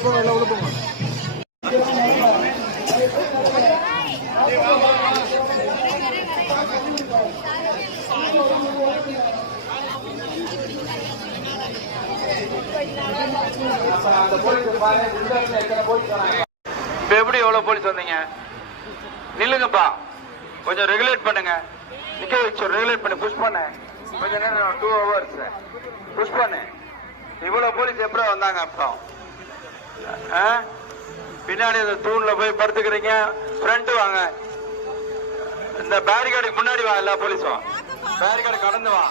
எப்படி எவ்வளவு போலீஸ் வந்தீங்க? நில்லுங்கப்பா, கொஞ்சம் ரெகுலேட் பண்ணுங்க. நிக்க வச்சு ரெகுலேட் பண்ணி புஷ் பண்ண கொஞ்ச நேரம் 2 hours புஷ் பண்ணு. இவ்வளவு போலீஸ் எப்படி வந்தாங்க? அப்புறம் பின்னாடி அந்த தூண்ல போய் படுத்துக்கிறீங்க. ஃப்ரண்ட் வாங்க, இந்த பேரிகார்டுக்கு முன்னாடி வா. எல்லா போலீஸும் பேரிகார்டு கடந்து வா.